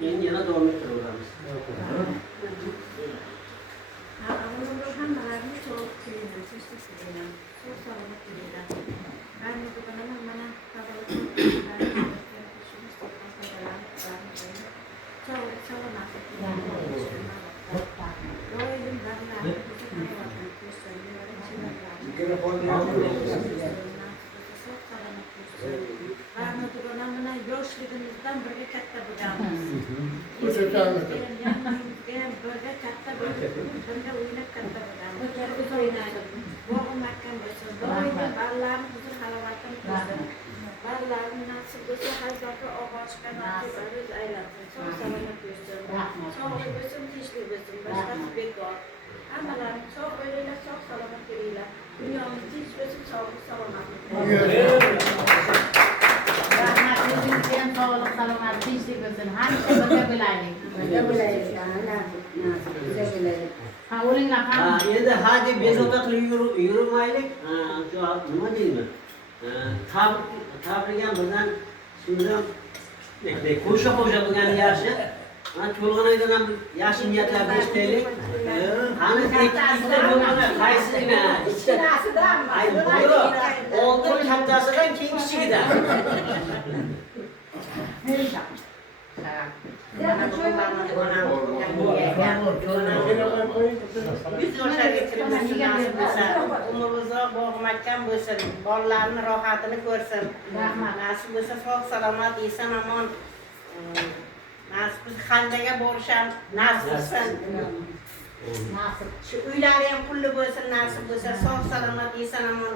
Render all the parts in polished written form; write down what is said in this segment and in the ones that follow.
Endi yana davom ettiraveramiz. Hammalarni çok kıyıdan, çeşitli kıyıdan, çok sağlıklı kıyıdan. Ben de bana bana yoshligimizdan birga katta bo'lganmiz. Birga katta bo'lib, birga o'ynab katta bo'lganmiz. Biz o'ynaylik. Bog'im makkan bo'lsin. Doim balalarni huzur halovatini ko'rsin. Balalarni nasib bo'lsa, hayotga og'ochga nasib o'z aylansin. Sog' salomat bo'lsin. Sog'lik bo'lsin, tinchlik bo'lsin. Boshqasi bekor. Hammalarni sog' bo'linglar, sog' salomat bo'linglar. Dunyomiz tinch bo'lsin, sog'lik salomatlik. Sağlık, salomat, tinchlik bo'lsin. Hamisha birga bo'laylik. Birga bo'laylik. Birga bo'laylik. Ha, o'linglar ham. Endi hadeb bezovta qilib yurmaylik. Nima deyman? Tabrikam bilan shundan qo'sha bo'lgani yaxshi. Mana to'lg'anaydan ham yaxshi niyatlar eshitaylik. Qani ikkita bo'lgani qaysigina? Ikkinasidan. Oldin kattasidan keyin kichigidan. Biz yoshlarga kirimiz nasib bo'lsa, umr uzoq boqmakkan bo'lsin, bolalarni rohatini ko'rsin. Nasib bo'lsa sog' salomat, eson omon nasib bo'lsa xaldaga borisham nasib bo'lsin. Shu uylari ham pulli bo'lsin, nasib bo'lsa sog' salomat, eson omon.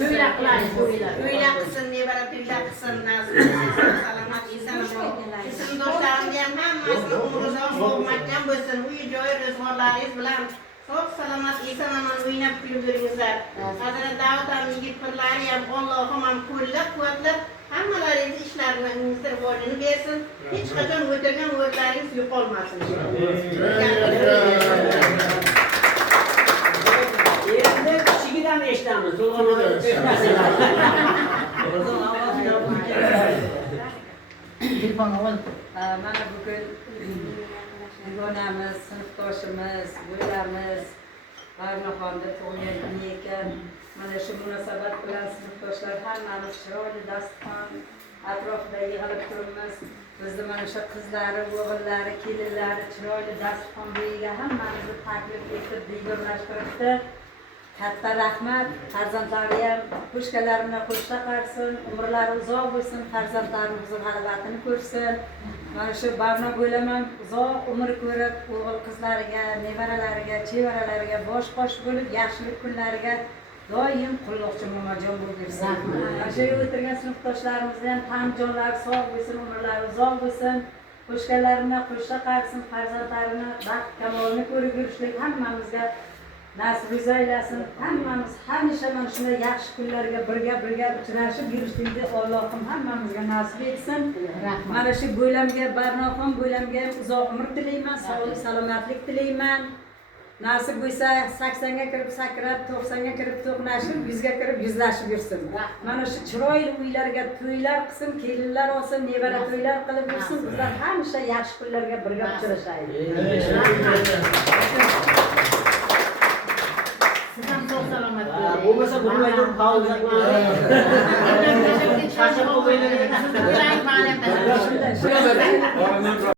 To'ylar qilamiz, to'ylar. To'ylar qilsin, nevara to'ylar qilsin, nasib bo'lsa sog' salomat, eson omon. Sinfdoshlarimga ham hammasini umr uzoq boqmakkan bo'lsin, uy joyi ro'zg'orlaringiz bilan sog' salomat, eson omon o'ynab kulib yuringizlar. Hazrat Davud ham yigit pirlari ham Allohim ham qo'llab-quvvatlab hammalaringiz ishlaringizni rivojini bersin. Hech qachon o'tirgan o'rtlaringiz yo'qolmasin. Endi kichigidan eshitamiz. Mana bugun dugonamiz, sinfdoshimiz, bo'ylarimiz Barnoxonda tug'ilgan kun ekan. Mana shu munosabat bilan sinfdoshlar hammamiz chiroyli dasturxon atrofida yig'ilib turibmiz. Bizni mana shu qizlari, o'g'illari, kelinlari chiroyli dasturxon bo'yiga hammamizni taklif etib diyorlashtiribdi. Katta rahmat, farzandlari ham qo'shganlar bilan qo'shta qarsin, umrlari uzoq bo'lsin, farzandlarimiz huzur halovatini ko'rsin. Mana shu Barno bo'laman uzoq umr ko'rib, o'g'il qizlariga, nevaralariga, chevaralariga bosh bo'lib, yaxshilik kunlariga doim qulluqchi momajon bo'lib yursin. Mana shu yerda o'tirgan sinfdoshlarimizga ham tan jonlari sog' bo'lsin, umrlari uzoq bo'lsin. Qo'shganlarini qo'shta qarsin, farzandlarini baxt kamolini ko'rib yurishlik hammamizga nasib aylasin. Hammamiz hamisha mana shunday yaxshi kunlarga birga uchrashib yurishlikni Allohim hammamizga nasib etsin. Mana shu bo'lamga, Barnoxon bo'lamga uzoq umr tilayman, sog'lik, salomatlik tilayman. Nasib bo'lsa 80 ga kirib sakrab, 90 ga kirib to'qnashib, 100 ga kirib yuzlashib yursin. Mana shu chiroyli uylarga to'ylar qilsin, kelinlar olsin, nevara to'ylar qilib yursin. Bizlar hamisha yaxshi kunlarga birga uchrashaylik. Bo'lmasa bugun pauza qilamiz. Charchab qo'yinglar.